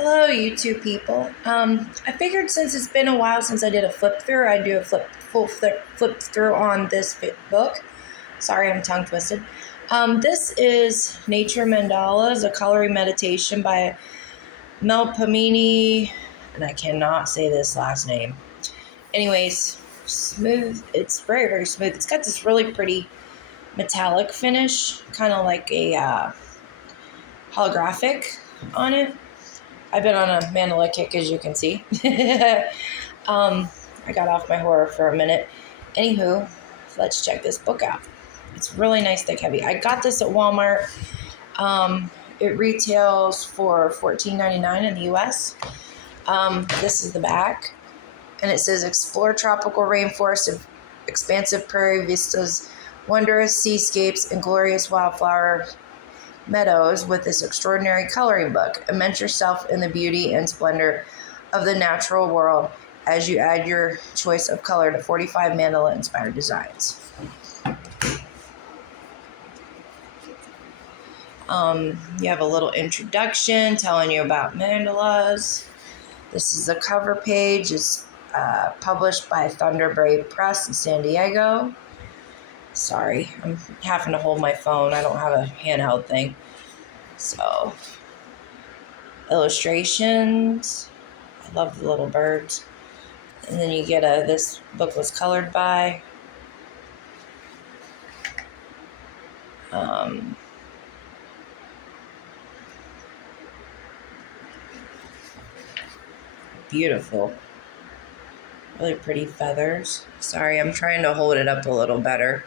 Hello, you two people. I figured since it's been a while since I did a flip through, I'd do a flip through on this book. Sorry, I'm tongue twisted. This is Nature Mandalas, a coloring meditation by Melpomene, and I cannot say this last name. Anyways, smooth. It's very, very smooth. It's got this really pretty metallic finish, kind of like a holographic on it. I've been on a Mandala kick, as you can see. I got off my horror for a minute. Anywho, let's check this book out. It's really nice, thick, heavy. I got this at Walmart. It retails for $14.99 in the U.S. This is the back, and it says, "Explore tropical rainforests of expansive prairie vistas, wondrous seascapes, and glorious wildflower meadows with this extraordinary coloring book. Immerse yourself in the beauty and splendor of the natural world as you add your choice of color to 45 mandala-inspired designs." You have a little introduction telling you about mandalas. This is the cover page. It's published by Thunderbird Press in San Diego. Sorry, I'm having to hold my phone. I don't have a handheld thing. So, illustrations. I love the little birds. And then you get this book was colored by. Beautiful. Really pretty feathers. Sorry, I'm trying to hold it up a little better.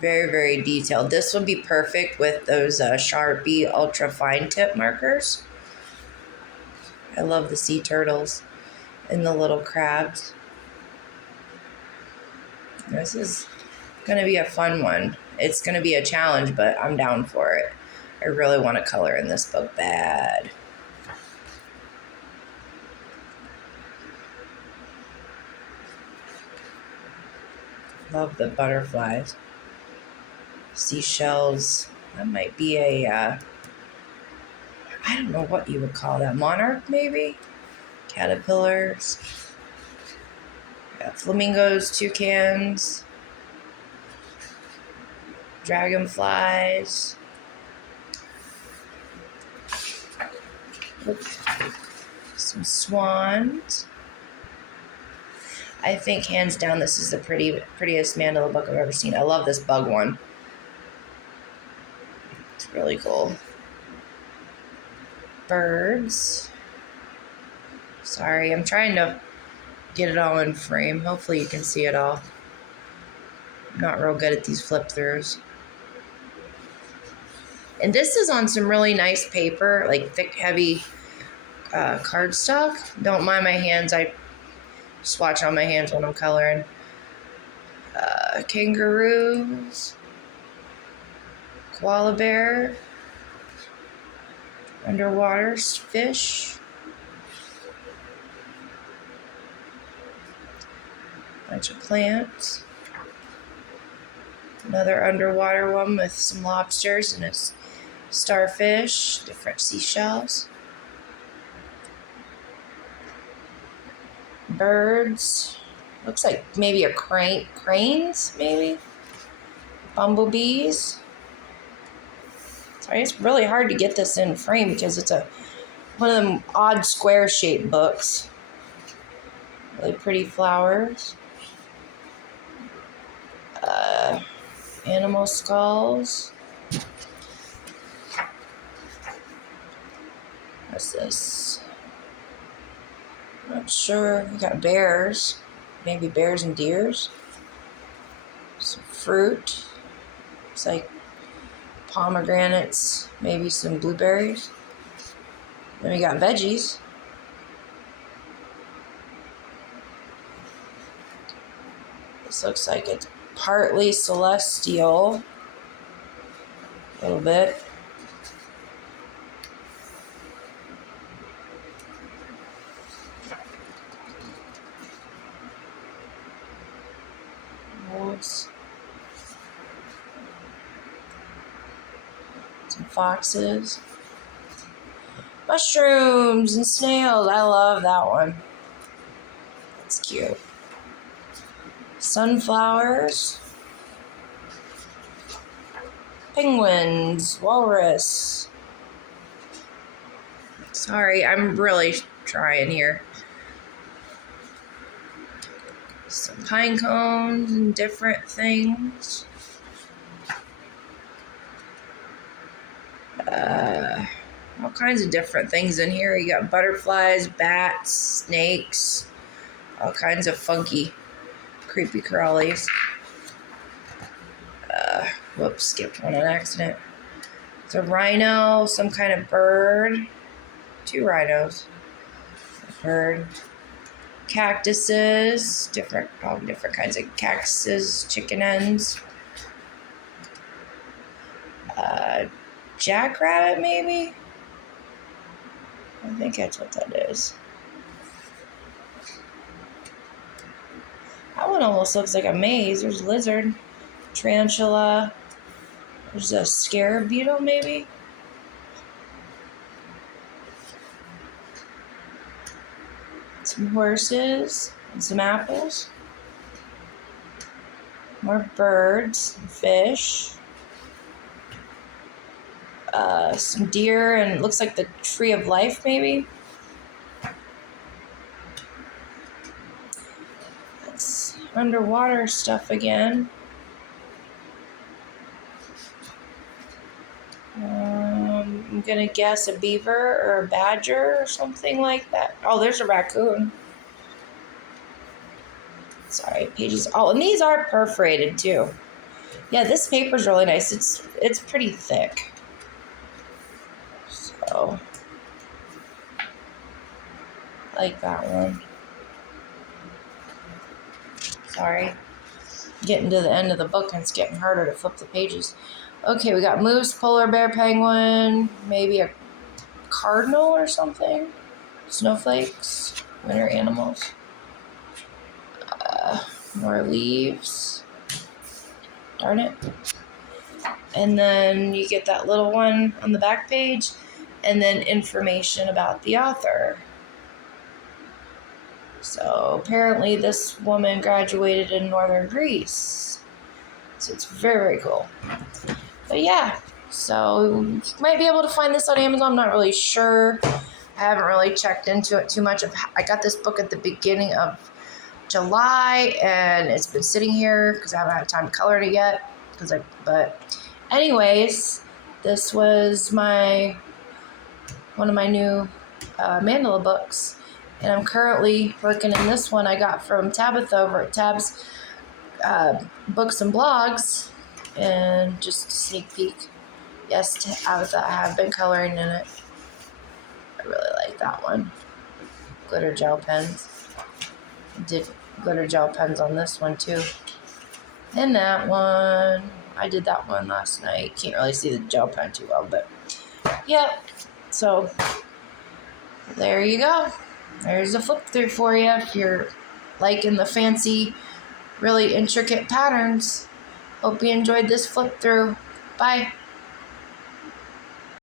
Very, very detailed. This would be perfect with those Sharpie ultra fine tip markers. I love the sea turtles and the little crabs. This is going to be a fun one. It's going to be a challenge, but I'm down for it. I really want to color in this book bad. Love the butterflies. Seashells. That might be a, I don't know what you would call that. Monarch, maybe? Caterpillars. Flamingos, toucans. Dragonflies. Oops. Some swans. I think hands down this is the prettiest mandala book I've ever seen. I love this bug one. It's really cool. Birds. Sorry, I'm trying to get it all in frame. Hopefully you can see it all. I'm not real good at these flip throughs. And this is on some really nice paper, like thick, heavy cardstock. Don't mind my hands. I just watch on my hands when I'm coloring. Kangaroos. Koala bear. Underwater fish. Bunch of plants. Another underwater one with some lobsters and a starfish, different seashells. Birds. Looks like maybe a cranes, maybe. Bumblebees. Sorry, it's really hard to get this in frame because it's one of them odd square shaped books. Really pretty flowers. Animal skulls. What's this? Not sure. We got bears. Maybe bears and deers. Some fruit. Looks like pomegranates. Maybe some blueberries. Then we got veggies. This looks like it's partly celestial. A little bit. It's Some foxes. Mushrooms and snails. I love that one. It's cute. Sunflowers. Penguins. Walrus. Sorry, I'm really trying here. Some pine cones and different things. All kinds of different things in here. You got butterflies, bats, snakes, all kinds of funky, creepy crawlies. Whoops, skipped one on accident. It's a rhino, some kind of bird. 2 rhinos. A bird. Cactuses, different kinds of cactuses, chicken ends. Jackrabbit, maybe? I think that's what that is. That one almost looks like a maze. There's a lizard, tarantula. There's a scarab beetle, maybe? Some horses and some apples. More birds and fish. Some deer, and it looks like the tree of life, maybe. That's underwater stuff again. I'm gonna guess a beaver or a badger or something like that. Oh, there's a raccoon. Sorry, pages. Oh, and these are perforated too. Yeah, this paper's really nice. It's pretty thick. So, I like that one. Sorry. Getting to the end of the book and it's getting harder to flip the pages. Okay, we got moose, polar bear, penguin, maybe a cardinal or something. Snowflakes, winter animals. More leaves. Darn it. And then you get that little one on the back page, and then information about the author. So apparently this woman graduated in northern Greece. So it's very, very cool. But yeah, so you might be able to find this on Amazon. I'm not really sure. I haven't really checked into it too much. I got this book at the beginning of July, and it's been sitting here because I haven't had time to color it yet. But anyways, this was one of my new mandala books, and I'm currently working in this one I got from Tabitha over at Tab's Books and Blogs. And just a sneak peek, yes, Tabitha, I have been coloring in it. I really like that one. Glitter gel pens. I did glitter gel pens on this one too. And that one, I did that one last night. Can't really see the gel pen too well, but yeah. So there you go. There's a flip through for you if you're liking the fancy, really intricate patterns. Hope you enjoyed this flip through. Bye.